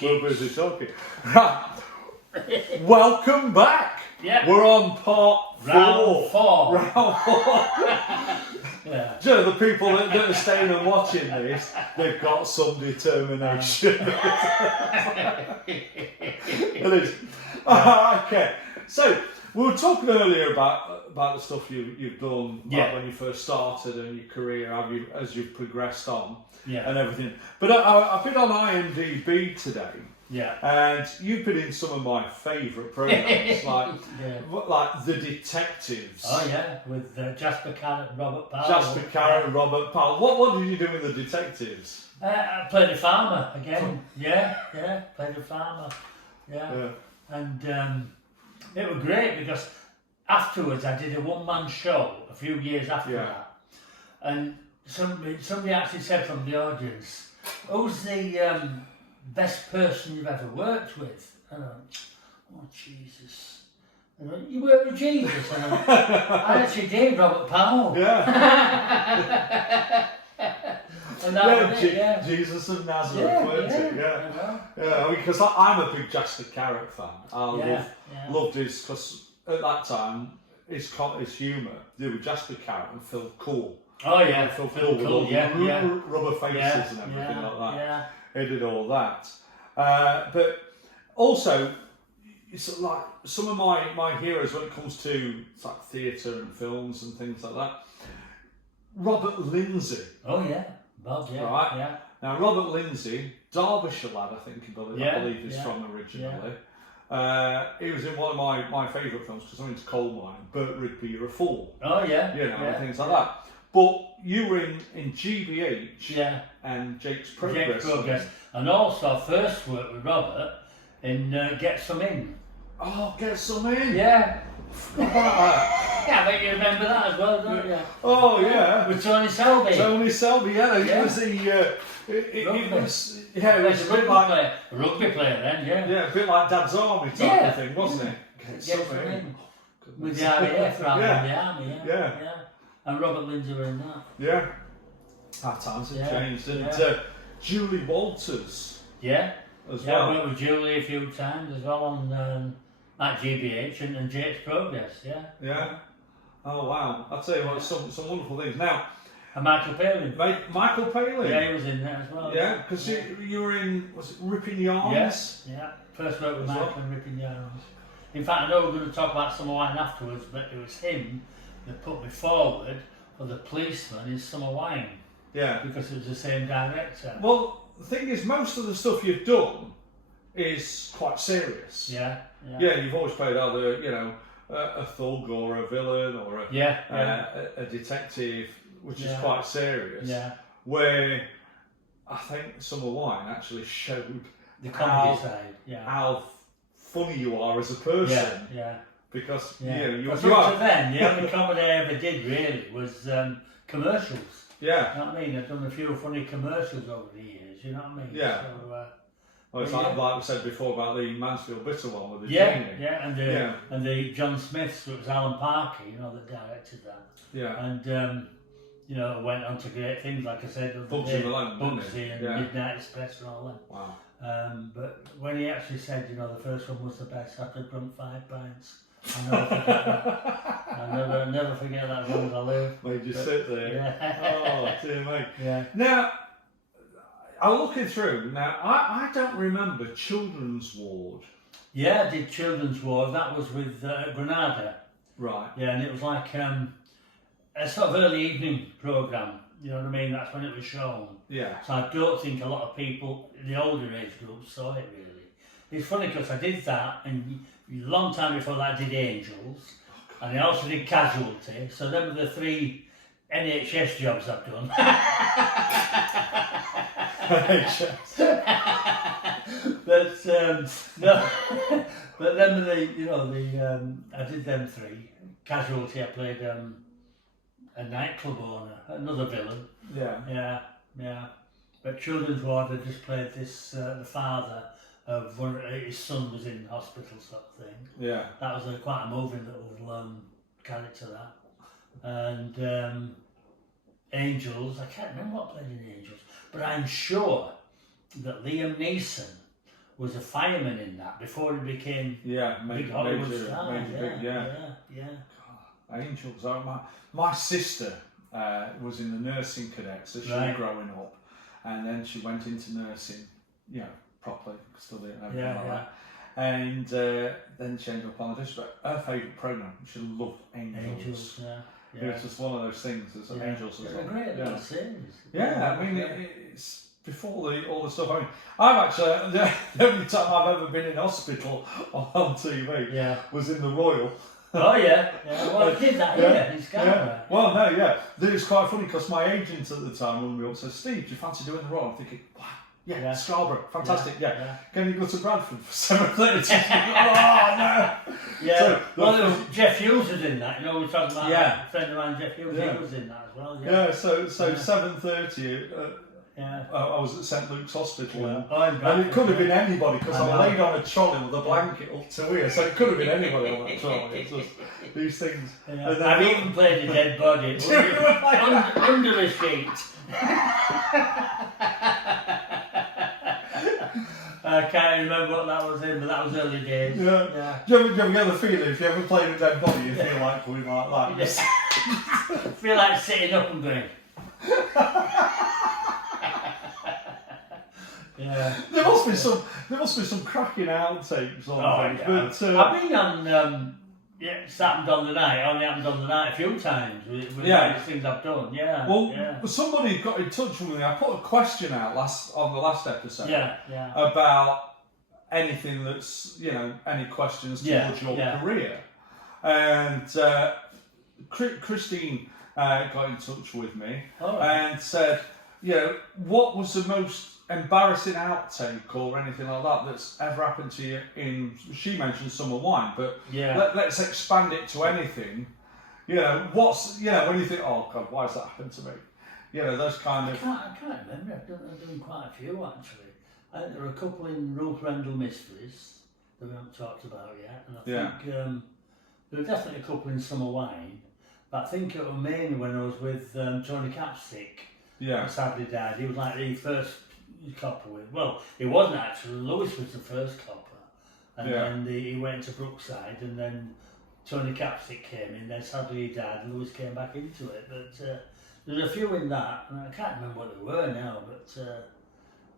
We're busy talking. Welcome back. Yeah. We're on part Round four. Round 4. Yeah. Do you know, the people that are staying and watching this, they've got some determination. It is. Okay. So we were talking earlier about the stuff you've done like when you first started and your career, as you've progressed on, and everything. But I've been on IMDb today. Yeah. And you've been in some of my favourite programmes, like The Detectives. Oh yeah, with Jasper Carrot and Robert Palin. Jasper Carrot and Robert Palin. What did you do in The Detectives? I played a farmer again. Yeah, played a farmer. Yeah. And it was great because afterwards I did a one-man show a few years after that. And somebody actually said from the audience, who's the best person you've ever worked with? And I went, oh Jesus. And I went, you worked with Jesus? And I went, I actually did, Robert Powell. Yeah. And that was it, Jesus of Nazareth, weren't it? Yeah, because I'm a big Jasper Carrot fan. I loved his, because at that time, his humour, they were Jasper Carrot and Phil Cool. Oh yeah, Phil Cool with all the rubber faces and everything like that. Yeah. He did all that. But also, it's like some of my heroes when it comes to like theatre and films and things like that. Robert Lindsay. Oh yeah, Bob. Yeah. Right. Yeah. Now Robert Lindsay, Derbyshire lad, I believe he's from originally. He was in one of my favourite films because I'm into coal mining. Burt Rigby, You're a Fool. Oh yeah. And things like that. But you were in GBH and Jake's Progress. And also first worked with Robert in Get Some In. Oh, Get Some In? Yeah. Yeah, I bet you remember that as well, don't you? Oh, yeah. With Tony Selby. Tony Selby, He was the... it was a bit like... A rugby player then, Yeah, a bit like Dad's Army type of thing, wasn't it? Get Some In. With the RAF rather than the Army, Yeah. And Robert Lindsay were in that. Yeah. Our times have changed. And Julie Walters. Yeah. As well. I worked with Julie a few times as well on at GBH and Jake's Progress. Yeah. Oh wow! I'll tell you what, some wonderful things. Now. And Michael Palin. Michael Palin. Yeah, he was in there as well. Yeah, because you were in, was it Ripping Yarns? Yes. Yeah. First worked with Michael and Ripping Yarns. In fact, I know we're going to talk about Summer Wine afterwards, but it was him that put me forward for the policeman in Summer Wine. Yeah. Because it was the same director. Well, the thing is, most of the stuff you've done is quite serious. Yeah. You've always played either, a thug or a villain or a detective, which is quite serious. Yeah. Where I think Summer Wine actually showed the comedy side. Yeah. How funny you are as a person. Yeah. Because you are. Then the only comedy I ever did really was commercials. Yeah. You know what I mean? I've done a few funny commercials over the years. You know what I mean? Yeah. So, well, it's like we said before about the Mansfield Bitter one with the genie. Yeah, and the John Smiths, it was Alan Parker, that directed that. Yeah. And went on to great things, like I said, Bugsy Malone, Bugsy and Midnight Express and all that. Wow. But when he actually said, the first one was the best after drunk 5 pints, I'll never forget that. I'll never forget that as long as I live. Made you sit there. Yeah. Oh, dear me. Yeah. Now, I'm looking through. Now, I don't remember Children's Ward. Yeah, I did Children's Ward. That was with Granada. Right. Yeah, and it was like a sort of early evening programme. You know what I mean? That's when it was shown. Yeah. So I don't think a lot of people in the older age group saw it really. It's funny because I did that, and a long time before that I did Angels, and I also did Casualty. So them were the 3 NHS jobs I've done. But no, but then I did them 3. Casualty, I played a nightclub owner, another villain. Yeah. Yeah. But Children's Ward, I just played this the father of one. His son was in hospital, sort of thing. Yeah. That was quite a moving little character, that. And Angels, I can't remember what played in Angels, but I'm sure that Liam Neeson was a fireman in that before he became big Hollywood star. Angels. My sister was in the nursing cadets as she was growing up, and then she went into nursing, properly studied and everything like that. And then she ended up on the district. Her favourite programme, she loved Angels. It was just one of those things. It's Angels. It's a great little series. Yeah, I mean, it's before all the stuff. I mean, I've actually the only time I've ever been in hospital on TV was in the Royal. Oh yeah. Well, I did that here in Scarborough. Well, no, it was quite funny because my agent at the time rang me up and said, "Steve, do you fancy doing the Royal?" I'm thinking, wow. Yeah, Scarborough, fantastic. Can you go to Bradford for 7:30? Oh no. Yeah. So, well, there was Jeff Hughes was in that. We're talking about a friend of mine, Jeff Hughes. He was in that as well. So 7:30. I was at St Luke's Hospital, and it could have been anybody because I laid on a trolley with a blanket up to here, so it could have been anybody on that trolley. It's just these things. Yeah. I've even played a dead body under a sheet. I can't remember what that was in, but that was early days. Yeah. Do you ever get the feeling if you ever played a dead body, you feel like going like that? Feel like sitting up and going. There must be some cracking outtakes on things. But, I've been on it's happened on the night. Only happened on the night a few times with various things I've done. Somebody got in touch with me. I put a question out on the last episode. About anything that's any questions towards your career, and Christine got in touch with me and said, what was the most embarrassing outtake or anything like that that's ever happened to you she mentioned Summer Wine, but let's expand it to anything. What's when you think, oh God, why has that happened to me? Those kind of. I can't remember. I've done quite a few actually. I think there are a couple in Ruth Rendell Mysteries that we haven't talked about yet, and I think there were definitely a couple in Summer Wine, but I think it was mainly when I was with Tony Capstick. Who sadly died. He was like the first copper with. Well, it wasn't actually. Lewis was the first copper, and then he went to Brookside, and then Tony Capstick came in. Then sadly he died, and Lewis came back into it. But there's a few in that, and I can't remember what they were now. But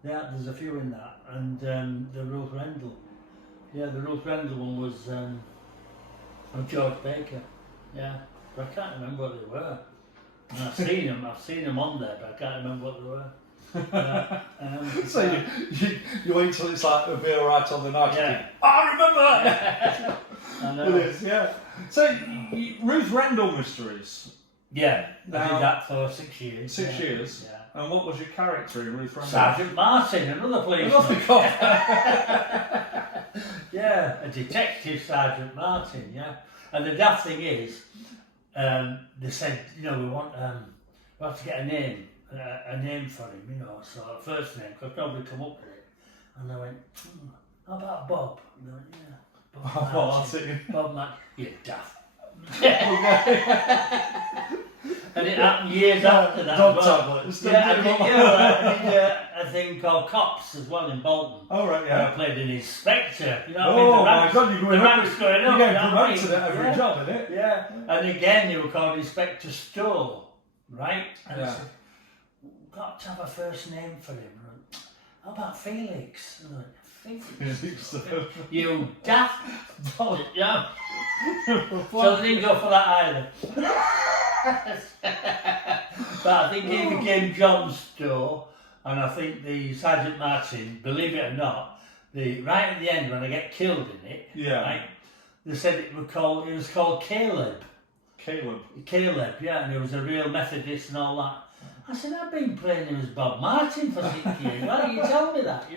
there's a few in that, and the Ruth Rendell. The Ruth Rendell one was of George Baker. But I can't remember what they were. And I've seen them on there, but I can't remember what they were. So you wait till it's like it'll be alright on the night. I remember that. I know. It is, So Ruth Rendell Mysteries. I did that for 6 years. 6 years. And what was your character in Ruth Rendell? Sergeant Martin, another policeman. Another cop. A detective Sergeant Martin. And the daft thing is, they said, we want, we have to get a name for him, so first name, because nobody come up with it. And I went, how about Bob? And they went, Bob Martin. Bob Martin. You daft. And it happened years after that. Dog tablets. I did a thing called Cops as well in Bolton. Oh, right, I played an inspector. My God, you're going up. You're getting promoted at every job, isn't it? And again, they were called Inspector Stowe, right? And I said, we've got to have a first name for him. How about Felix? And I went, Felix? You daft. So they didn't go for that either. But I think he became John Stowe, and I think the Sergeant Martin, believe it or not, right at the end when I get killed in it, right, they said it was called Caleb. Caleb, and he was a real Methodist and all that. I said, I've been playing him as Bob Martin for 6 years. Why don't you tell me that,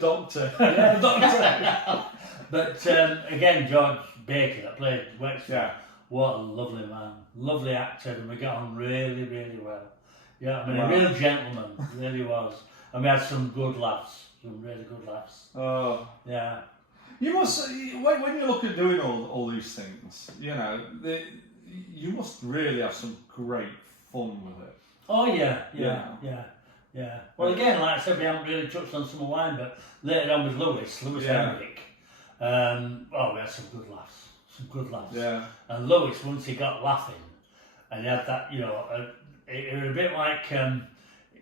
Doctor. Doctor. But again, George Baker that played Wexford, what a lovely man, lovely actor, and we got on really, really well. A real gentleman, really was. And we had some good laughs, some really good laughs. Oh. Yeah. You must, when you look at doing all these things, you must really have some great fun with it. Oh yeah. Yeah. Well, again, like I said, we haven't really touched on Summer Wine, but later on with Lewis Henrik. We had some good laughs. Yeah. And Lewis, once he got laughing, and he had that, it was a bit like, it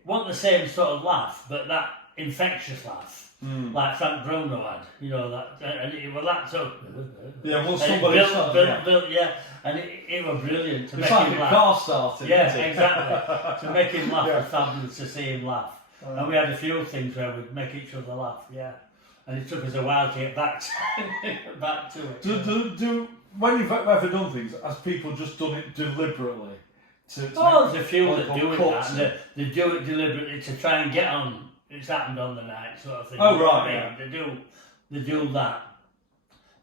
wasn't the same sort of laugh, but that infectious laugh. Like Frank Bruno had, and it was that so. Yeah, well, somebody built, and it was brilliant to it's make like him a laugh. car starting. Yeah, exactly. To make him laugh was fabulous to see him laugh. And we had a few things where we'd make each other laugh. Yeah, and it took us a while to get back to it. When you've ever done things, has people just done it deliberately? There's a few that do that. And they do it deliberately to try and get on. It's happened on the night, sort of thing. Oh, right, yeah. They do that.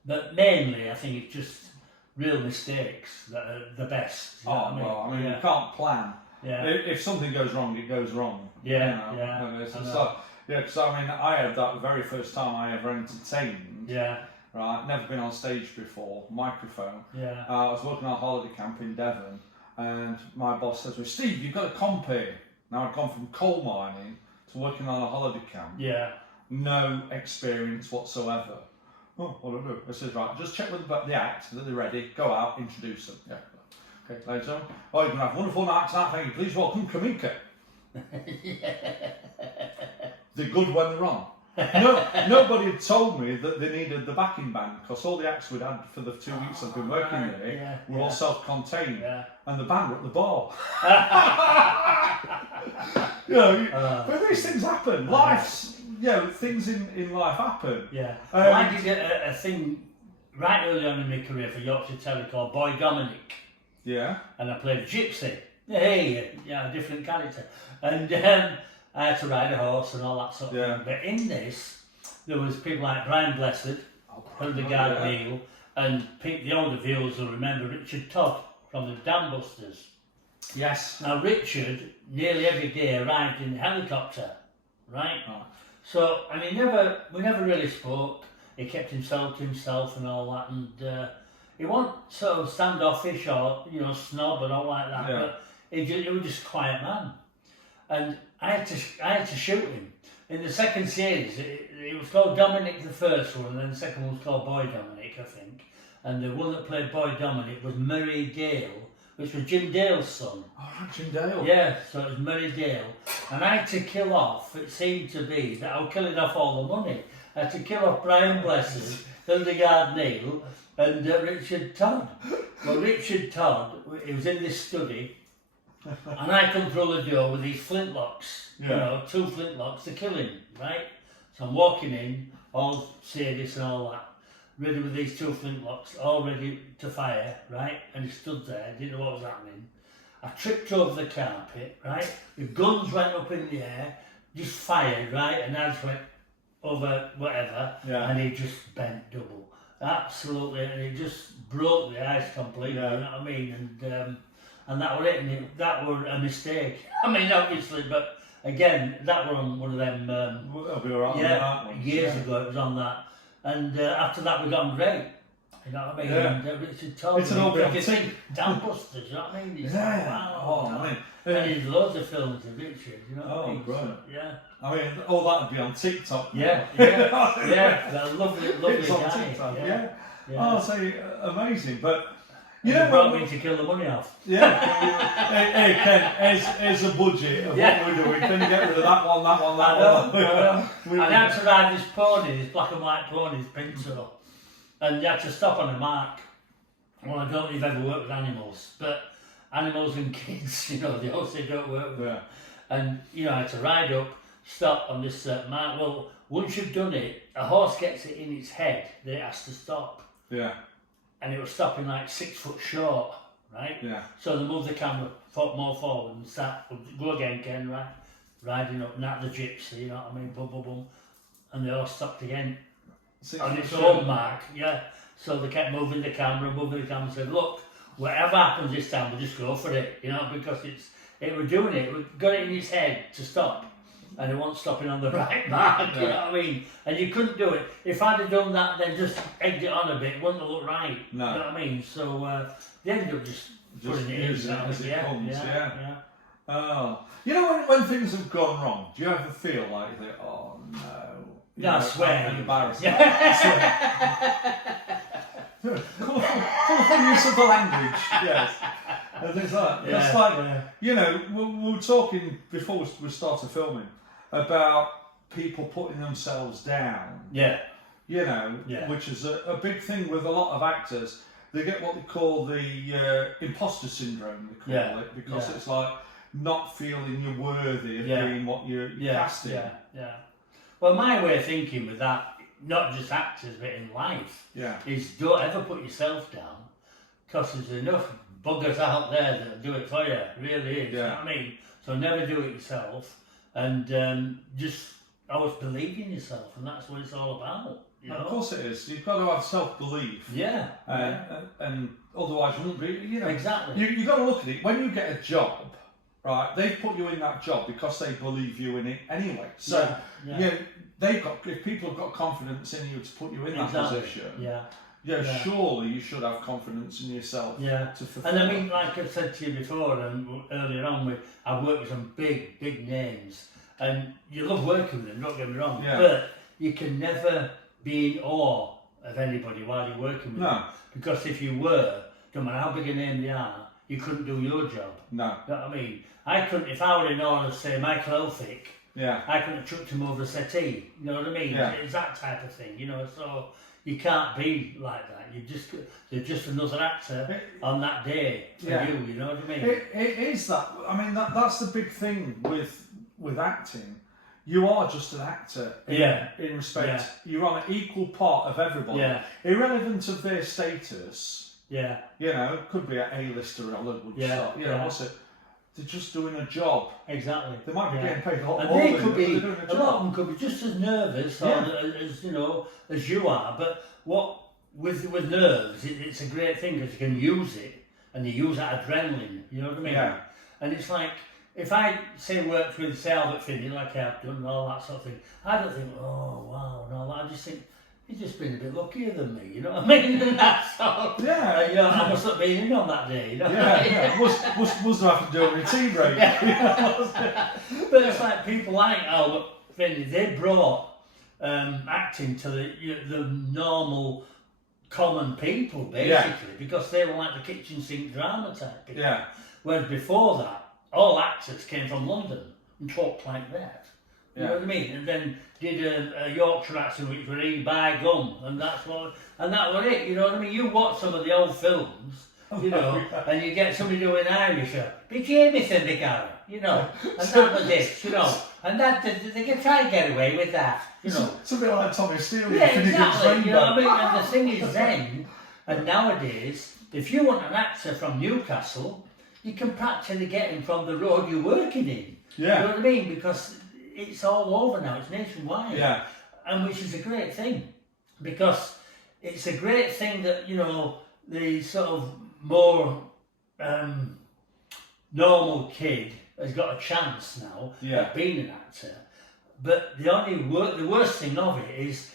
But mainly, I think it's just real mistakes that are the best. You can't plan. Yeah. If something goes wrong, it goes wrong. Yeah, because I had that very first time I ever entertained. Yeah. Right, never been on stage before, microphone. Yeah. I was working on a holiday camp in Devon, and my boss says to me, "Steve, you've got a comp here." Now I'd gone from coal mining to working on a holiday camp. Yeah. No experience whatsoever. Oh, what do I do? I said, right, just check with the act that they're ready, go out, introduce them. Yeah. Okay, ladies and gentlemen. Oh, you're going to have a wonderful night tonight, thank you. Please welcome Kamika. They're good when they're on. Nobody had told me that they needed the backing band, because all the acts we'd had for the 2 weeks I've been working there were all self-contained, and the band were at the bar. But these things happen. Things in life happen. Yeah. I did a thing right early on in my career for Yorkshire Telly called Boy Dominic. Yeah. And I played Gypsy. A different character. And I had to ride a horse and all that sort of thing. But in this, there was people like Brian Blessed, Hildegard Neal, and the older viewers will remember Richard Todd from the Dam Busters. Yes. Now Richard nearly every day arrived in the helicopter, right? Oh. So we never really spoke. He kept himself to himself and all that, and he wasn't sort of standoffish or snob and all like that. Yeah. But he was just a quiet man, and I had to shoot him. In the second series, it was called Dominic, the first one, and then the second one was called Boy Dominic, I think. And the one that played Boy Dominic was Murray Dale, which was Jim Dale's son. Oh, Jim Dale. Yeah, so it was Murray Dale. And I had to kill off, it seemed to be, that I was killing off all the money. I had to kill off Brian Blessed, Hildegard Neal, and Richard Todd. Well, Richard Todd, he was in this study, and I come through the door with these flintlocks, 2 flintlocks to kill him, right? So I'm walking in, all serious and all that, ready with these 2 flintlocks, all ready to fire, right? And he stood there, didn't know what was happening. I tripped over the carpet, right? The guns went up in the air, just fired, right? And I just went over whatever, and he just bent double. Absolutely, and it just broke the ice completely, you know what I mean? And that was it, and that was a mistake. I mean, obviously, but again, that was on one of them, I'll be all right on that one. Years ago it was on that. And after that we got on great. You know what I mean? Yeah. And Richard Todd, it's an old thing. Dam Busters, you know what I mean? It's wow. Oh, man. And there's loads of films of Richard, you know what I mean? Right. So, yeah. I mean, all that would be on TikTok. Yeah. A lovely it's on guy. TikTok, yeah. Oh, so amazing. But you know, brought me to kill the money off. Yeah. hey, Ken, here's a budget of what we're doing. Can you get rid of that one? I had to ride this pony, this black and white pony, this Pinto, and you had to stop on a mark. Well, I don't know if you've ever worked with animals, but animals and kids, they all say don't work with them. And, I had to ride up, stop on this mark. Well, once you've done it, a horse gets it in its head that it has to stop. Yeah. And it was stopping like 6 foot short, right? Yeah. So they moved the camera more forward and go again, Ken, right? Riding up, not the gypsy, you know what I mean? Boom, boom, boom. And they all stopped again. On its own mark, So they kept moving the camera, and said, look, whatever happens this time, we'll just go for it, because it was doing it. We got it in its head to stop. And it wasn't stopping on the right mark, you know what I mean? And you couldn't do it. If I'd have done that, then just egged it on a bit, it wouldn't have looked right. No. You know what I mean? So they ended up just putting it in. As it comes, Oh, you know when things have gone wrong, do you ever feel like you think, oh no? No, I swear. Embarrassing. Colourful use of the language, yes. And things like that. It's like, you know, we were talking before we started filming about people putting themselves down. Yeah. You know, which is a big thing with a lot of actors. They get what they call the Imposter Syndrome, they call it, because it's like not feeling you're worthy of being what you're casting. Yeah. Well, my way of thinking with that, not just actors but in life, is don't ever put yourself down, because there's enough buggers out there that'll do it for you. It really is. You know what I mean? So never do it yourself, and just always believe in yourself, and that's what it's all about. You know? Of course it is. You've got to have self-belief. And otherwise you wouldn't be, you know. Exactly. You've got to look at it. When you get a job, right, they've put you in that job because they believe you in it anyway. So, if people have got confidence in you to put you in that position, surely you should have confidence in yourself to fulfill. And I mean, like I said to you before and earlier on, I've worked with some big names, and you love working with them, don't get me wrong, but you can never be in awe of anybody while you're working with them. Because if you were, no matter how big a name they are, you couldn't do your job. No. You know what I mean? I couldn't, if I were in awe of, say, Michael Outtake, I couldn't have chucked him over the settee. You know what I mean? It's that type of thing, you know, so you can't be like that. You're just another actor on that day for you, you know what I mean? It is that. I mean, that's the big thing with acting. You are just an actor in respect. You're on an equal part of everybody. Irrelevant of their status. You know, could be an A-lister or a Hollywood star. You know, what's it? They're just doing a job. Exactly. They might be getting paid a lot and more they than could be, doing a a job. lot of them could be just as nervous as you know, as you are. But what with nerves, it's a great thing because you can use it, and you use that adrenaline. You know what I mean? And it's like, if I say worked with Albert Finney, like I've done, and all that sort of thing, I don't think, oh wow, and all that. I just think he's just been a bit luckier than me. You know what I mean? And that's all. You know, I must have been in on that day. You know? Must have to do a tea break. But it's like people like Albert Finney. They brought acting to the normal, common people basically, because they were like the kitchen sink drama type people. Whereas before that, all actors came from London and talked like that. You know what I mean? And then did a Yorkshire accent which were eat by gum, and that was it. You know what I mean? You watch some of the old films, you know, and you get somebody doing Irish, be Jamieson the guy, you know, and that was it, you know, and that they can try and get away with that, you know. It's a bit like Tommy Steele. Exactly. You know what I mean? And the thing is, then and nowadays, if you want an actor from Newcastle, you can practically get him from the road you're working in. You know what I mean? Because it's all over now, it's nationwide. And which is a great thing. Because it's a great thing that, you know, the sort of more normal kid has got a chance now at being an actor. But the worst thing of it is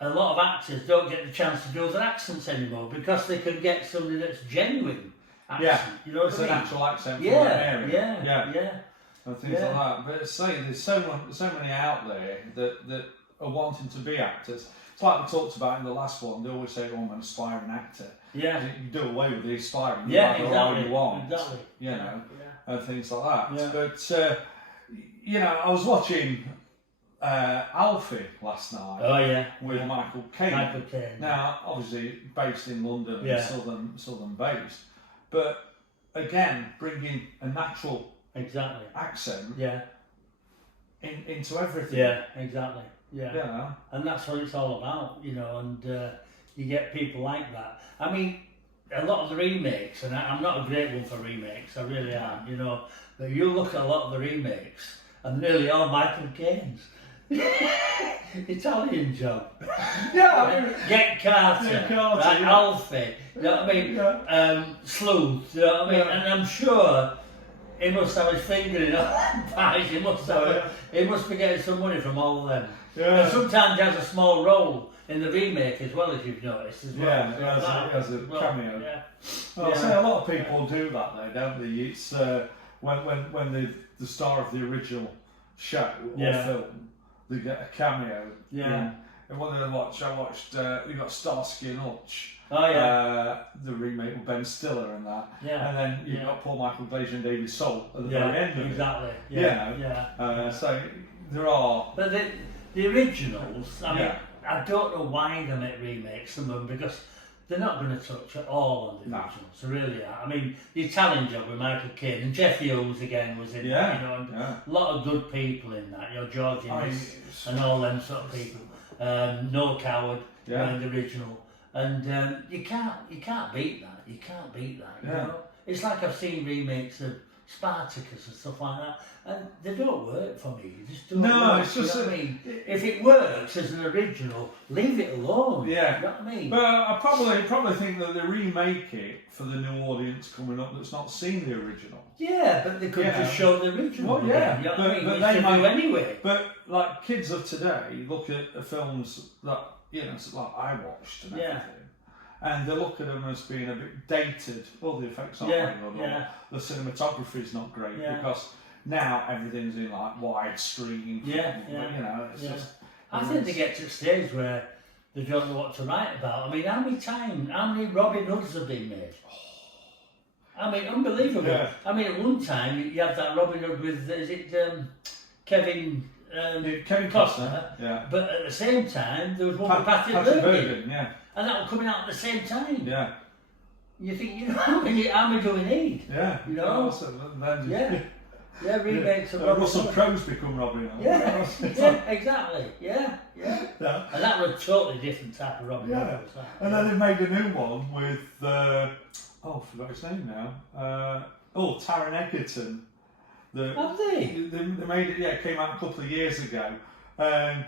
a lot of actors don't get the chance to do their accents anymore because they can get somebody that's genuine. Accent, you know what I mean? An actual accent from that area. And things like that. But there's so many out there that are wanting to be actors. It's like we talked about in the last one. They always say, "Oh, I'm an aspiring actor." You do away with the aspiring. You can go all you want. You know, and things like that. But you know, I was watching Alfie last night. With Michael Caine. Now, obviously based in London, and southern based. But again, bringing a natural accent into everything. And that's what it's all about, you know, and you get people like that. I mean, a lot of the remakes, and I'm not a great one for remakes, I really am, you know, but you look at a lot of the remakes, and nearly all Michael Caine's. Italian job. Get Carter. Right, Alfie. You know what I mean? Sleuth. You know what I mean? And I'm sure he must have his finger in all pies. He must be getting some money from all of them. And sometimes he has a small role in the remake as well, as you've noticed as well. As a cameo. I say a lot of people do that though, don't they? It's when the star of the original show or film, they get a cameo. Yeah. And one of them I watched. You got Starsky and Hutch. Oh yeah. The remake with Ben Stiller and that. Yeah. And then you've got Paul Michael Glaser and David Soul at the very end of exactly. it. Yeah. So there are. But the originals. I mean, I don't know why they make remakes of them, because they're not going to touch at all on the originals. They really are. I mean, the Italian Job with Michael Caine and Jeff Hughes again was in that, you know, and a lot of good people in that. You know, George Innes and all them sort of people. Noel Coward, you know, in the original. And you can't beat that. You can't beat that. You know, it's like I've seen remakes of Spartacus and stuff like that, and they don't work for me. They just don't work. It's just. You know what I mean? If it works as an original, leave it alone. Yeah. You know what I mean? But I probably think that they remake it for the new audience coming up that's not seen the original. Yeah, but they could just show the original. Well, yeah, you know what I mean? But they might do anyway. But like kids of today look at films that like I watched and everything. And they look at them as being a bit dated. All the effects aren't very good. The cinematography is not great because now everything's in like widescreen. You know, it's just. I think they get to a stage where they don't know what to write about. I mean, how many Robin Hoods have been made? I mean, unbelievable. Yeah. I mean, at one time you have that Robin Hood with Kevin Costner. Yeah. But at the same time, there was one with Patrick Bergin. And that was coming out at the same time. Yeah. You think, you know, how many do we need? Yeah. You know? Remakes of Russell Crowe's become Robin Hood. Exactly. Yeah. And that was a totally different type of Robin Hood. And then they made a new one with, I forgot his name now. Taron Egerton. Have they? They made it, it came out a couple of years ago. And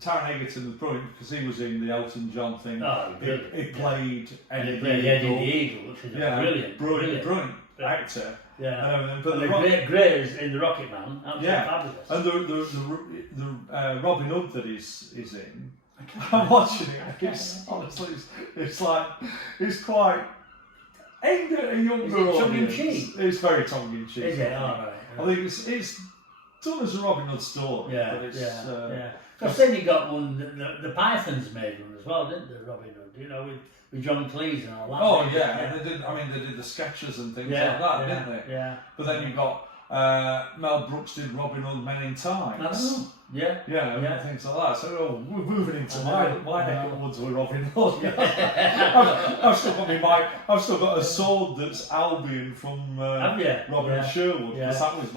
Taron Egerton was brilliant because he was in the Elton John thing. Oh, he played Eddie the Eagle, which is brilliant actor. Yeah, but the Grey's in the Rocket Man, fabulous. And the Robin Hood that he's in, I'm watching it. It's honestly, it's quite aimed at a younger audience. It's very tongue in cheek. Is it? All right. I think it's done as a Robin Hood story. Because then you got one, the Pythons made one as well, didn't they, Robin Hood? You know, with John Cleese and all that. Oh yeah, and they did the sketches and things like that, didn't they? Yeah. But then you got Mel Brooks did Robin Hood Men in Tights. And things like that. So we're moving into my neck of the woods with Robin Hood. I've still got a sword that's Albion from Robin Sherwood. That was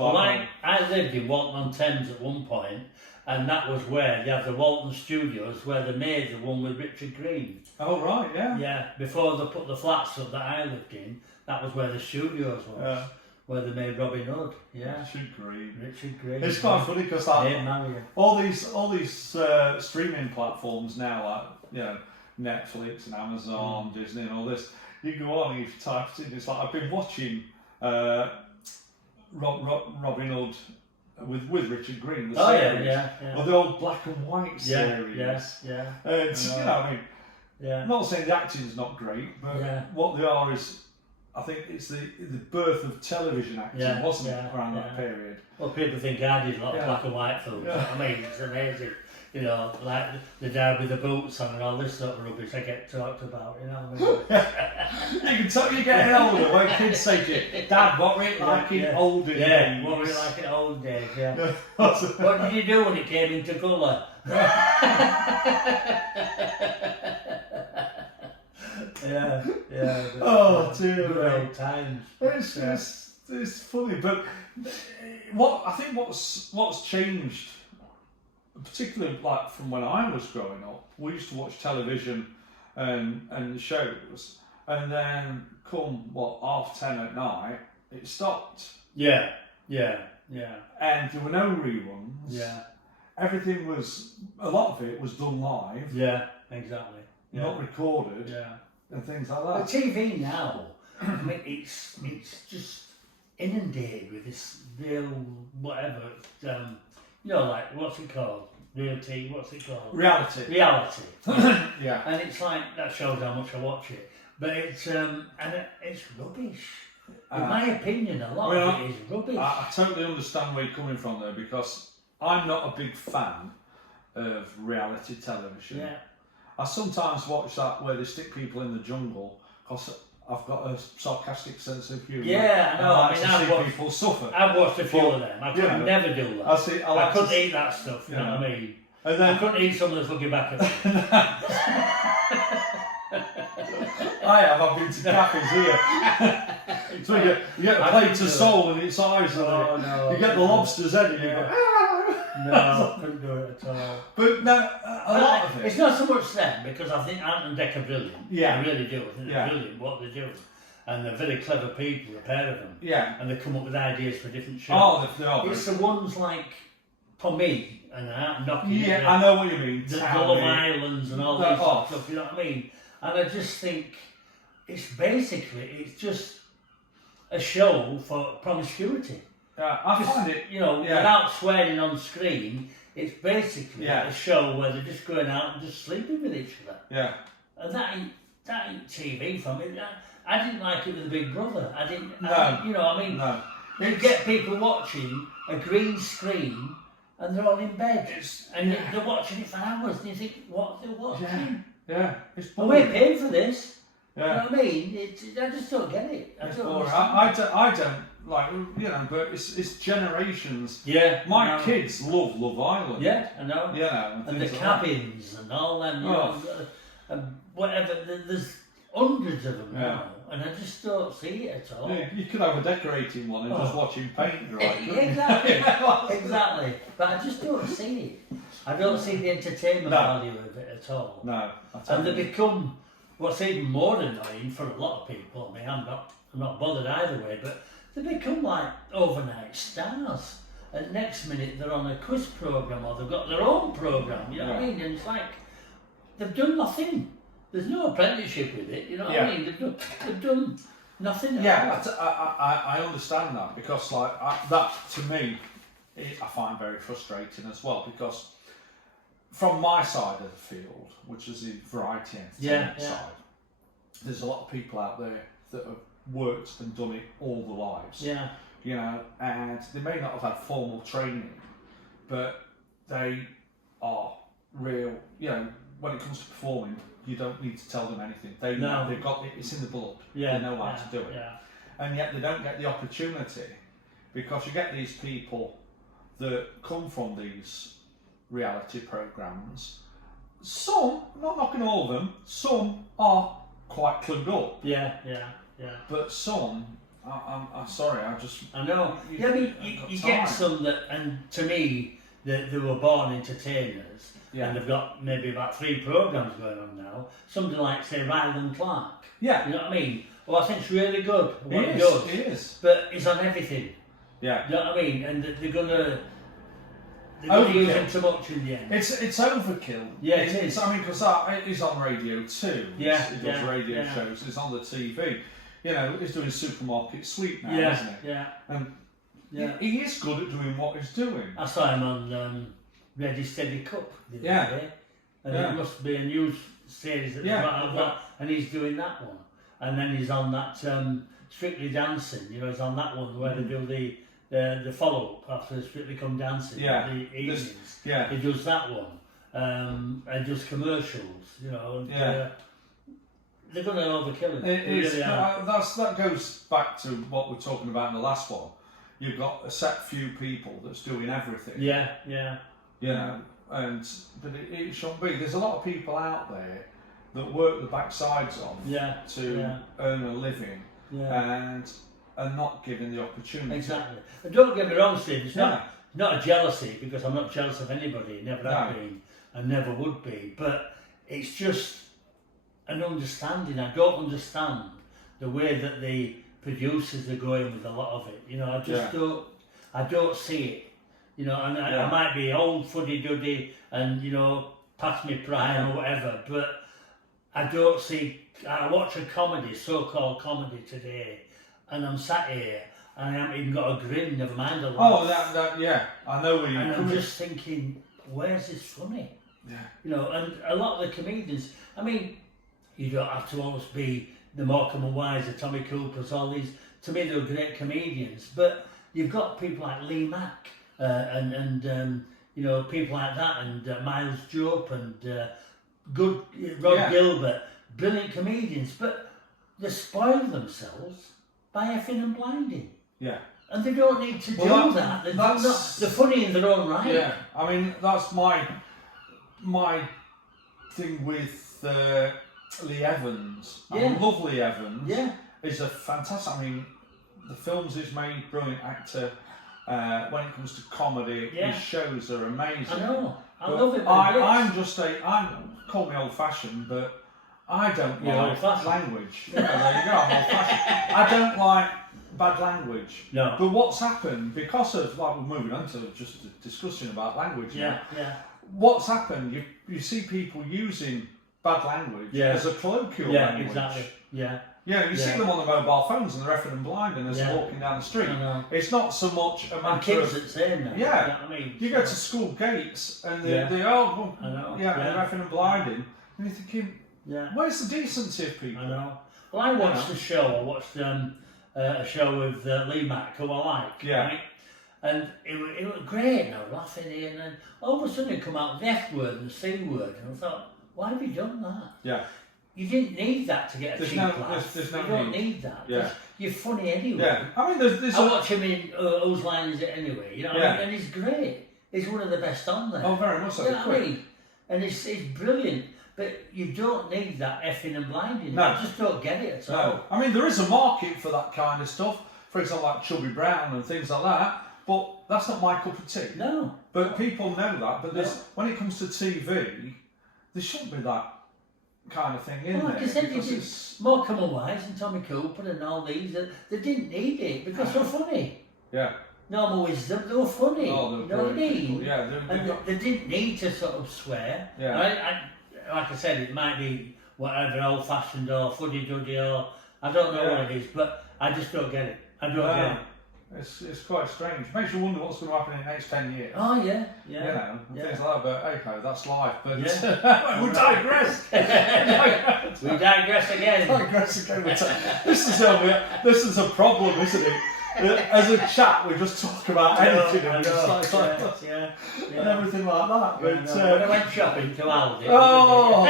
I lived in Walton-on-Thames at one point. And that was where you have the Walton Studios, where they made the one with Richard Green. Oh right, yeah. Yeah, before they put the flats up that I lived in, that was where the studios was, where they made Robin Hood. Yeah. Richard Green. It's quite funny because all these streaming platforms now, like Netflix and Amazon, Disney, and all this. You go on and you type it in. It's like I've been watching Robin Hood. With Richard Green, the series, or the old black and white series. And you know, I mean, I'm not saying the acting's not great, but what they are is, I think it's the birth of television acting, wasn't it, around that period? Well, people think I did a lot of black and white films. I mean, it's amazing. You know, like the dad with the boots on and all this sort of rubbish I get talked about, you know what I mean? You can tell you're getting older when kids say to you, Dad, what were it like in older days? Yeah, what were it like in old days, What did you do when it came into colour? Oh, dear. Good old times. It's funny, but what's changed, particularly like from when I was growing up, we used to watch television and shows, and then come 10:30 at night, it stopped. Yeah. And there were no reruns. Yeah. Everything a lot of it was done live. Yeah, exactly. Not recorded. Yeah. And things like that. The TV now, I mean, it's just inundated with this real whatever. You know, like, what's it called? Reality, what's it called? Reality. Yeah. And it's like, that shows how much I watch it. But it's, it's rubbish. In my opinion, a lot of it is rubbish. I totally understand where you're coming from there, because I'm not a big fan of reality television. Yeah. I sometimes watch that where they stick people in the jungle, because I've got a sarcastic sense of humour. Yeah, I know. I like to see people suffer. I've watched a few of them. I could never do that. I couldn't eat that stuff, you know what I mean? And then, I couldn't eat someone that's looking back at me. I've been to cafes here. So you get a plate of sole and its eyes on it. No, you get the lobster's head and you go, no, I couldn't do it at all. But no, a lot of it. It's not so much them, because I think Ant and Dec are brilliant. Yeah. I really do. I think they're brilliant what they do. And they're very clever people, a pair of them. Yeah. And they come up with ideas for different shows. Oh, they are. It's the ones like, for me, and I'm knocking Yeah, I know what you mean. The Love Islands and all this stuff, you know what I mean? And I just think it's just a show for promiscuity. Yeah, I find it, without swearing on screen, it's basically a show where they're just going out and just sleeping with each other. Yeah. And that ain't TV for me. I didn't like it with Big Brother. No. You get people watching a green screen and they're all in bed. They're watching it for hours and you think, what they're watching? Yeah. It's boring. We're paying for this. Yeah. You know what I mean? I just don't get it. I don't like, but it's generations. Yeah. My kids love Love Island. Yeah, I know. And the cabins and all them, and whatever. There's hundreds of them now, and I just don't see it at all. Yeah, you could have a decorating one and just watch him paint dry. Exactly. But I just don't see it. I don't see the entertainment value of it at all. No. And they become what's even more annoying for a lot of people. I mean, I'm not bothered either way, but they become like overnight stars. And next minute they're on a quiz programme or they've got their own programme, you know what I mean? And it's like, they've done nothing. There's no apprenticeship with it, you know what I mean? They've done nothing at all. I understand that, because that to me, I find very frustrating as well, because from my side of the field, which is the variety entertainment side, there's a lot of people out there that have worked and done it all their lives. Yeah. And they may not have had formal training, but they are real, when it comes to performing, you don't need to tell them anything. They know, they've got it's in the blood. They know how to do it. And yet they don't get the opportunity, because you get these people that come from these reality programs. Some, not knocking all of them, some are quite clued up. Yeah. But some, I'm sorry, I know. You get some that, and to me, they were born entertainers. And they've got maybe about 3 programmes going on now. Something like, say, Ryland Clark. Yeah. You know what I mean? Well, I think it's really good what he does. It is. But it's on everything. Yeah. You know what I mean? And they're gonna use him too much in the end. It's overkill. Yeah, it is. I mean, because he's on radio too. Yeah. He does radio shows. He's on the TV. He's doing Supermarket Sweep now, isn't he? Yeah. And he is good at doing what he's doing. I saw him on Ready Steady Cup the other day, and it must be a news series that that, and he's doing that one, and then he's on that Strictly Dancing. He's on that one where they do the follow up after Strictly Come Dancing. The evenings. He does that one, and does commercials. And, they're going to overkill him. Really that goes back to what we're talking about in the last one. You've got a set few people that's doing everything. Yeah. But it shouldn't be. There's a lot of people out there that work the backsides off to earn a living and are not given the opportunity. Exactly. And don't get me wrong, Steve, it's not a jealousy, because I'm not jealous of anybody, never have been and never would be, but it's just an understanding. I don't understand the way that the producers are going with a lot of it. I just don't see it. And I might be old fuddy-duddy and, past my prime or whatever, but I don't see... I watch a comedy, so-called comedy today, and I'm sat here and I haven't even got a grin, never mind a laugh. I know where you're coming. And I'm just thinking, where's this funny? Yeah. And a lot of the comedians, I mean, you don't have to always be the Morecambe and Wise, the Tommy Coopers, all these to me they were great comedians. But you've got people like Lee Mack and you know, people like that, and Miles Jupp and Rod Gilbert, brilliant comedians, but they spoil themselves by effing and blinding. Yeah. And they don't need to do that. They're funny in their own right. Yeah, I mean, that's my thing with Lee Evans. I love Lee Evans. Yeah. He's a fantastic, I mean, the films he's made, brilliant actor. When it comes to comedy, his shows are amazing. I know. I love it. I'm call me old-fashioned, but I don't like language. Yeah, there you go, I'm old-fashioned. I don't like bad language. No. But what's happened, because of, like, we're moving on to just a discussion about language now. What's happened, you see people using bad language as a colloquial language. Exactly. Yeah. Yeah, you see them on the mobile phones and they're effing and blinding as they're walking down the street. It's not so much a matter of... kids that say that. Yeah. You know what I mean? You go to school gates and they are they're effing and blinding. And you're thinking, where's the decency of people? I know. Well, I watched a show. I watched a show with Lee Mack, who I like. Yeah. Right? And it was great, and I was laughing here, and then all of a sudden it come out the F word and the C word, and I thought, why have you done that? Yeah. You didn't need that to get a cheap laugh. You don't need that. Yeah. You're funny anyway. Yeah. I mean, there's I watch him in Whose Line Is It Anyway? You know what I mean? And he's great. He's one of the best on there. Oh, very much so. You know what I mean? And it's brilliant. But you don't need that effing and blinding. No. I just don't get it at all. No. I mean, there is a market for that kind of stuff. For example, like Chubby Brown and things like that. But that's not my cup of tea. No. But people know that. But when it comes to TV, there shouldn't be that kind of thing in there. Like I said, Morecambe and Wise and Tommy Cooper and all these, they didn't need it because they're funny. Yeah. Normal Wisdom, they were funny. Oh, you know what I mean? Yeah, they didn't need to sort of swear. Yeah. Like I said, it might be whatever, old-fashioned or fuddy-duddy or I don't know what it is, but I just don't get it. I don't get it. It's quite strange. Makes you wonder what's going to happen in the next 10 years. Oh, yeah. You know, things like that, but okay, that's life. But we digress. We digress again. This is a problem, isn't it? As a chat, we just talk about anything and everything like that. But when I went shopping to Aldi. Oh my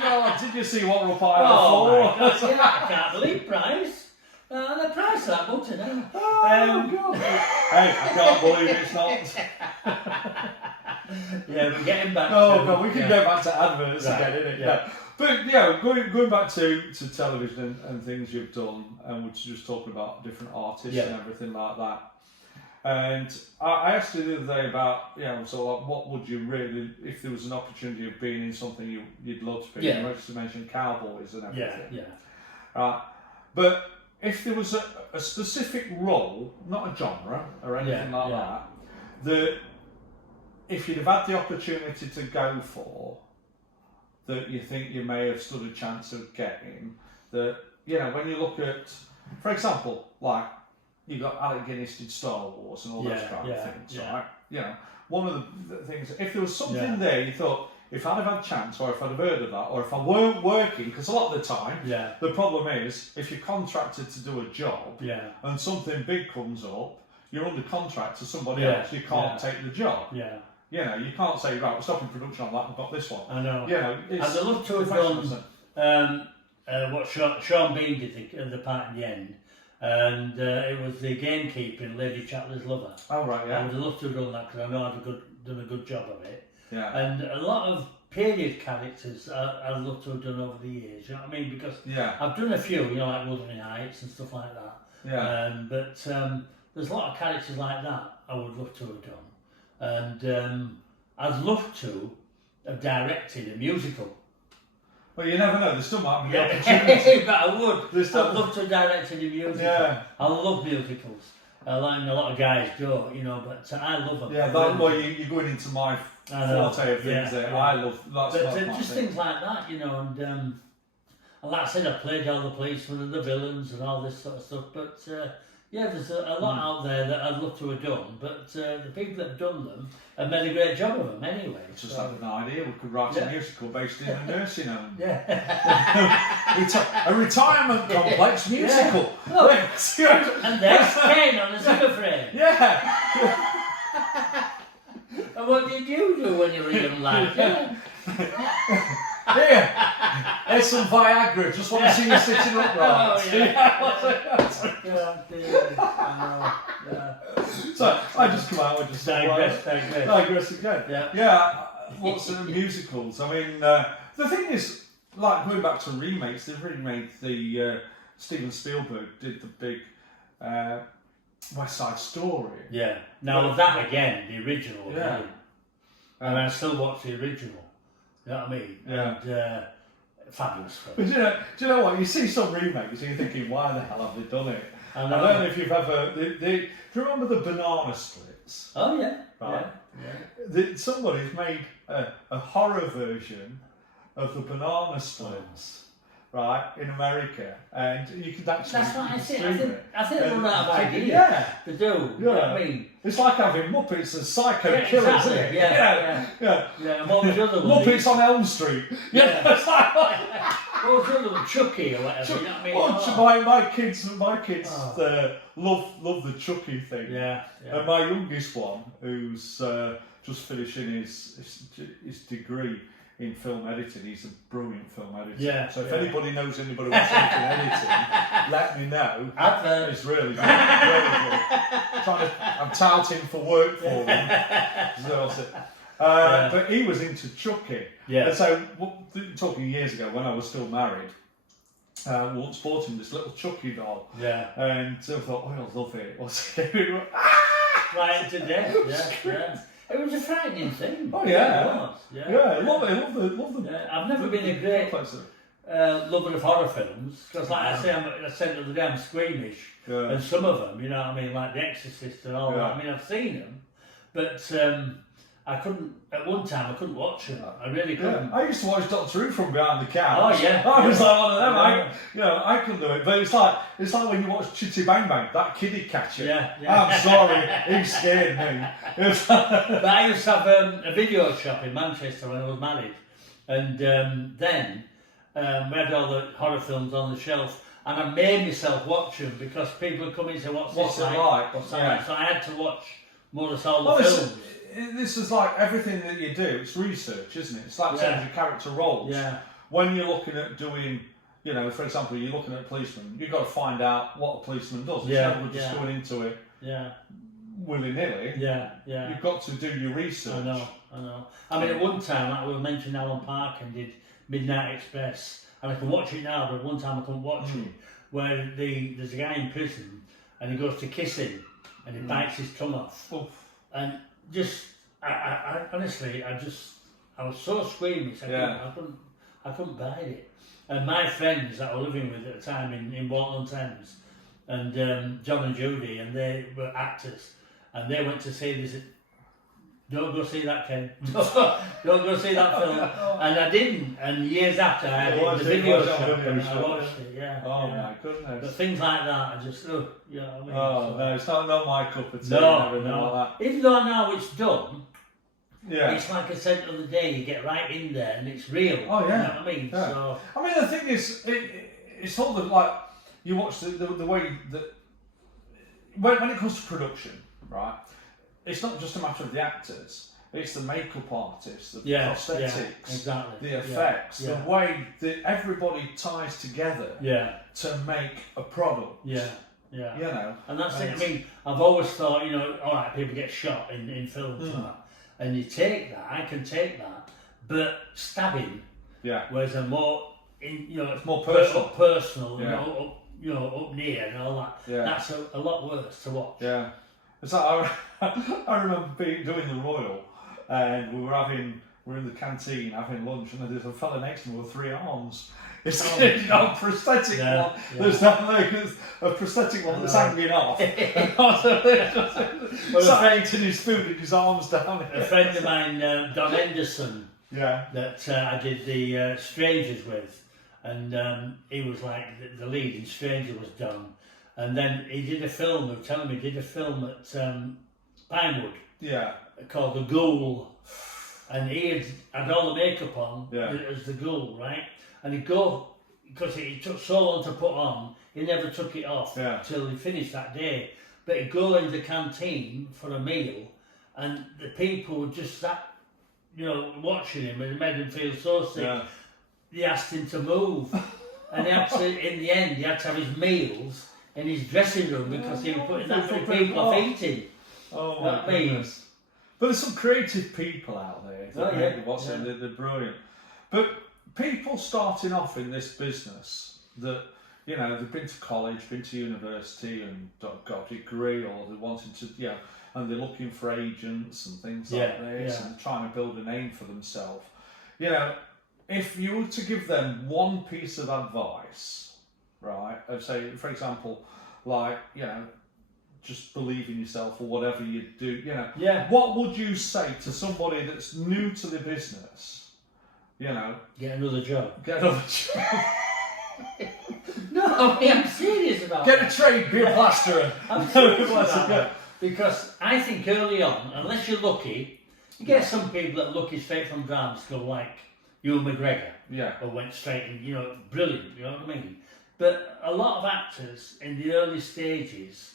God! Did you see what we're buying for? I can't believe price. The price of that butter now. Oh God! Hey, I can't believe it's not. We're getting back. Oh God, we can go back to adverts again, innit? Yeah. But going back to television and things you've done, and we're just talking about different artists and everything like that. And I asked you the other day about, so like, what would you really, if there was an opportunity of being in something you'd love to be in, you mentioned cowboys and everything. Right. But if there was a specific role, not a genre or anything like that if you'd have had the opportunity to go for, that you think you may have stood a chance of getting, that, when you look at, for example, like, you got Alec Guinness did Star Wars and all those kind of things, right? One of the things, if there was something there you thought, if I'd have had a chance, or if I'd have heard of that, or if I weren't working, because a lot of the time, the problem is, if you're contracted to do a job, and something big comes up, you're under contract to somebody else, you can't take the job. You can't say, right, we're stopping production on that, we've got this one. I know. I'd love to have done what Sean Bean did, the part in the end, and it was the gamekeeper in Lady Chatterley's Lover. Oh, right, yeah. I would love to have done that because I know I've done a good job of it. Yeah. And a lot of period characters I'd love to have done over the years, you know what I mean? Because I've done a few, like Wuthering Heights and stuff like that. Yeah. But there's a lot of characters like that I would love to have done. And I'd love to have directed a musical. Well, you never know, there still might be opportunity. But I would. I'd love to have directed a musical. Yeah. I love musicals. A lot of guys don't, but I love them. Yeah, you're going into my forte of things there. I love that's just things like that, and like I said, I played all the policemen and the villains and all this sort of stuff. But Yeah, there's a lot out there that I'd love to have done, but the people that have done them have made a great job of them anyway. I just had an idea. We could write a musical based in a nursing home. Yeah. A retirement complex musical. Yeah. Oh. And there's Ken on the Zimmer frame. Yeah. And what did you do when you were a young lad? Yeah. Here, here's some Viagra. Just want to see you sitting upright. Oh, yeah. So I just come out and just digress again. Lots of musicals. I mean, the thing is, like going back to remakes, they've remade the Steven Spielberg did the big West Side Story. Yeah. Now that again, the original. Yeah. And I still watch the original. You know what I mean? Yeah. And fabulous film. But do you know what? You see some remakes and you're thinking, why the hell have they done it? I don't know if you've ever... do you remember the Banana Splits? Oh, yeah. Right? Yeah. Somebody's made a horror version of the Banana Splits, right, in America, and you can actually... That's what I think. I think they're out of idea. Yeah. To do. Yeah. You know what I mean? It's like having Muppets and Psycho Killers, exactly. isn't it? Yeah. And what was the other one? Muppets on Elm Street. Yeah. What was the other one? Chucky or whatever. You know what I mean? My kids love the Chucky thing. Yeah. And my youngest one, who's just finishing his degree in film editing, he's a brilliant film editor. Yeah. So if anybody knows anybody who's editing, let me know. It's really good. I'm touting for work for them. But he was into Chucky. Yeah. And so, talking years ago when I was still married, once bought him this little Chucky doll. Yeah. And I thought, oh, I love it. Right to death. Yeah. It was a frightening thing. Oh yeah. I love it. Yeah. I've never been a great lover of horror films because, like I said the other day, I'm squeamish, and some of them, you know what I mean, like The Exorcist and all that. I mean, I've seen them, but I couldn't. At one time, I couldn't watch them. I really couldn't. I used to watch Doctor Who from behind the couch. Oh yeah. I was like one of them. I couldn't do it. But it's like when you watch Chitty Bang Bang, that kiddie catcher. Yeah. I'm sorry, he scared me. But I used to have a video shop in Manchester when I was married, and then we had all the horror films on the shelf. And I made myself watch them because people would come in and say, what's it like? What's that like? So I had to watch more of all the films. This is like everything that you do, it's research, isn't it? It's like changing character roles. Yeah. When you're looking at doing, for example, you're looking at a policeman, you've got to find out what a policeman does. Instead of just going into it willy-nilly. Yeah. You've got to do your research. I know. I mean, at one time, like we mentioned Alan Parkin did Midnight Express, and I can watch it now, but at one time I couldn't watch it, where there's a guy in prison, and he goes to kiss him, and he bites his tongue off. Oof. And just, I honestly, I was so squeamish, I couldn't bite it. And my friends that I was living with at the time in Walton-on-Thames, and John and Judy, and they were actors, and they went to see this. Don't go see that, Ken. Don't go see that film. And I didn't. And years after, I had the video shop and I watched it. Yeah. Oh my goodness. But things like that, I just, you know what I mean? Oh no, it's not my cup of tea. No. Like that. Even though now it's done, yeah. It's like I said the other day, you get right in there and it's real. Oh yeah. You know what I mean? Yeah. So, I mean, the thing is, it's all like you watch the way that when it comes to production, right? It's not just a matter of the actors. It's the makeup artists, the prosthetics, the effects, the way that everybody ties together to make a product. Yeah. You know. And that's it. I mean, I've always thought, all right, people get shot in films and that. And you take that, I can take that, but stabbing, whereas it's more personal, up near and all that. Yeah. That's a lot worse to watch. Yeah. It's like, I remember doing the Royal, and we were in the canteen having lunch, and there's a fella next to me with 3 arms. It's a prosthetic one. There's a prosthetic one that's hanging off. Eating his food with his arms down. A friend of mine, Don Henderson, that I did the Strangers with, and he was like the lead in Stranger was Don. And then he did a film, they were telling me, he did a film at Pinewood. Yeah. Called The Ghoul. And he had all the makeup on as the ghoul, right? And he'd go, because it took so long to put on, he never took it off till he finished that day. But he'd go in the canteen for a meal, and the people were just sat, watching him, and it made him feel so sick. Yeah. They asked him to move. And he had to, in the end, he had to have his meals in his dressing room because he was putting that many people off eating. Oh my goodness. But there's some creative people out there that they're brilliant. But people starting off in this business that, they've been to college, been to university and got a degree, or they're wanting to, and they're looking for agents and things like this and trying to build a name for themselves. If you were to give them one piece of advice, right, of say, for example, like, just believe in yourself or whatever you do, what would you say to somebody that's new to the business, Get another job. Get another job. No, I'm serious about Get a trade, be a plasterer. I'm serious about that. Because I think early on, unless you're lucky, you get some people that are lucky straight from drama school, like Ewan McGregor, or went straight in, brilliant, you know what I mean? But a lot of actors in the early stages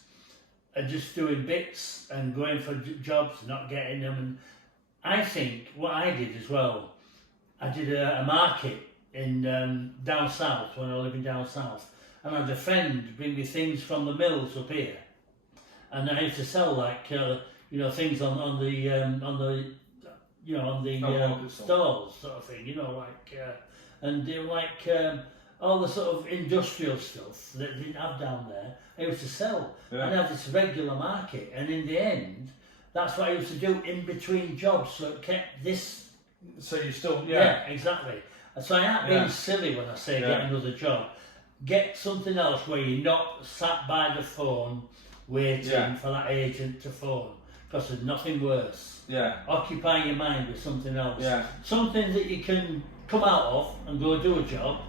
are just doing bits and going for jobs, not getting them. And I think what I did as well, I did a market in down south when I was living down south, and I had a friend bring me things from the mills up here, and I used to sell like things on the stalls sort of thing, and they were like all the sort of industrial stuff that they didn't have down there. I used to sell, and I had this regular market, and in the end, that's what I used to do in between jobs, so it kept this. So you still, exactly. So I ain't being silly when I say get another job. Get something else where you're not sat by the phone waiting for that agent to phone, because there's nothing worse. Occupy your mind with something else. Something that you can come out of and go do a job.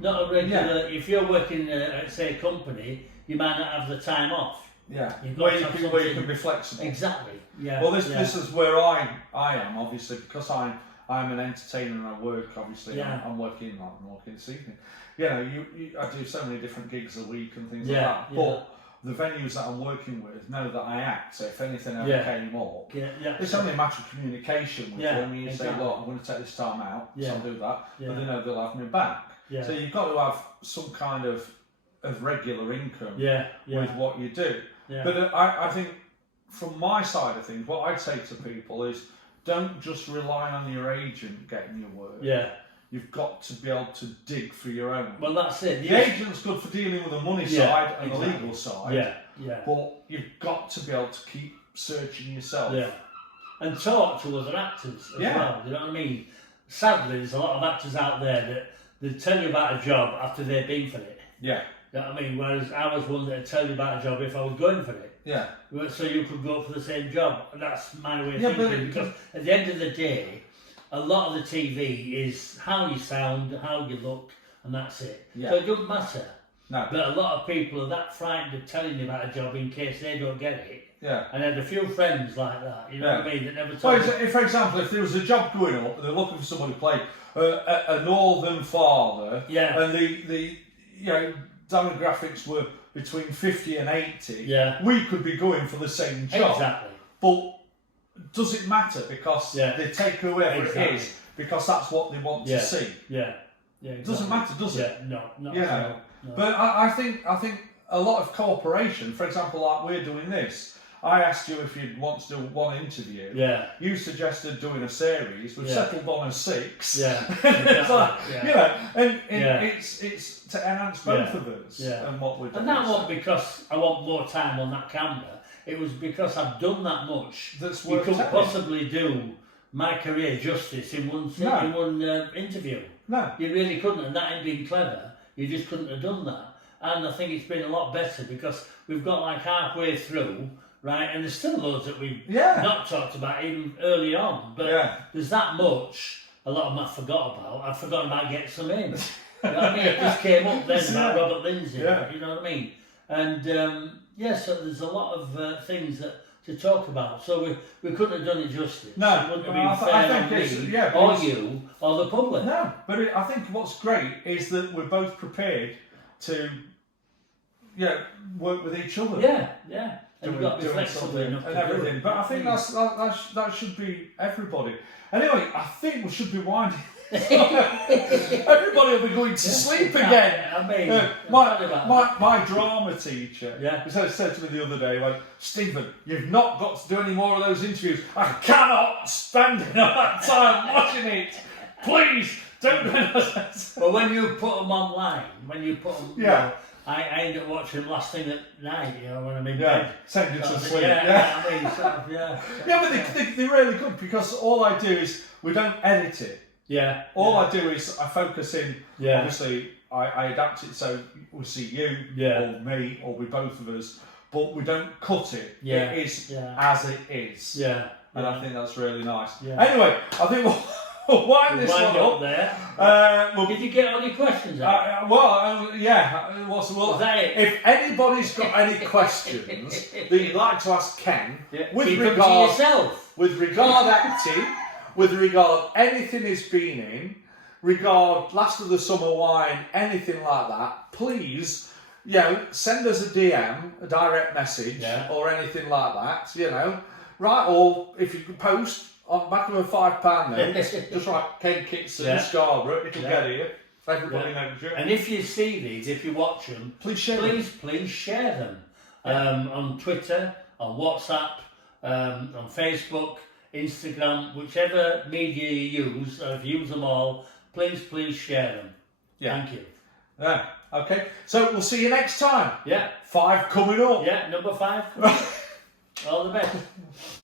Not a regular. If you're working at, say, a company, you might not have the time off. Where you can be flexible. Exactly. Well, this is where I am, obviously, because I'm an entertainer and I work. Obviously, I'm working this evening. I do so many different gigs a week and things like that. But the venues that I'm working with know that I act. So if anything ever came up, it's only a matter of communication with them. You say, look, I'm going to take this time out, so I'll do that. But they know they'll have me back. So you've got to have some kind of regular income with what you do. But I think from my side of things, what I'd say to people is don't just rely on your agent getting your work. You've got to be able to dig for your own. Well, that's it. The agent's good for dealing with the money side and the legal side. But you've got to be able to keep searching yourself. And talk to other actors as well. You know what I mean? Sadly, there's a lot of actors out there that they tell you about a job after they've been for it. You know what I mean? Whereas I was one that would tell you about a job if I was going for it. So you could go for the same job. And that's my way of thinking. Because at the end of the day, a lot of the TV is how you sound, how you look, and that's it. So it doesn't matter. No. But a lot of people are that frightened of telling you about a job in case they don't get it. And I had a few friends like that, you know what I mean, that never told me. For example, if there was a job going up and they're looking for somebody to play a northern father, and the demographics were between 50 and 80, we could be going for the same job. Exactly. But does it matter? Because they take whoever it is, because that's what they want to see. Exactly. It doesn't matter, does it? No. No. But I think a lot of cooperation, for example, like we're doing this. I asked you if you'd want to do one interview. You suggested doing a series. We've settled on a 6. It's like, it's to enhance both of us and what we're doing. And that wasn't because I want more time on that camera. It was because I've done that much. You couldn't possibly do my career justice in one interview. No. You really couldn't, and that ain't been clever. You just couldn't have done that. And I think it's been a lot better because we've got like halfway through, right? And there's still loads that we've not talked about even early on. But there's that much, a lot of them I forgot about. I've forgotten about getting some in. You know what I mean? It just came up then about Robert Lindsay. You know what I mean? And so there's a lot of things to talk about. So we couldn't have done it justice. No, it wouldn't have been fair on me, or you, or the public. No, but I think what's great is that we're both prepared to work with each other. Yeah. And you've got to be flexible enough and to do everything. it. But I think that should be everybody. Anyway, I think we should be winding. Everybody will be going to sleep again. I mean, my drama teacher said to me the other day, like, Stephen, you've not got to do any more of those interviews. I cannot stand in that time watching it. Please don't do it. But when you put them online, I end up watching them last thing at night, when I'm in bed. Send you to sleep. But they're really good because all I do is we don't edit it. All I do is I focus in. Obviously, I adapt it so we see you or me or we both of us, but we don't cut it. It is as it is. And I think that's really nice. Anyway, I think we'll wind this one up there. Did you get all your questions out? If anybody's got any questions that you'd like to ask Ken, with regard acting, with regard anything he's been in, regard last of the summer wine, anything like that, please, send us a DM, a direct message, or anything like that, right? Or if you could post on back of a £5 note, just write Ken Kitson, Scarborough, it'll get here. Everybody knows you. And if you see these, if you watch them, please share them on Twitter, on WhatsApp, on Facebook, Instagram, whichever media you use. If you use them all, please share them. Thank you. Okay. So we'll see you next time. 5 coming up. Number 5. All the best.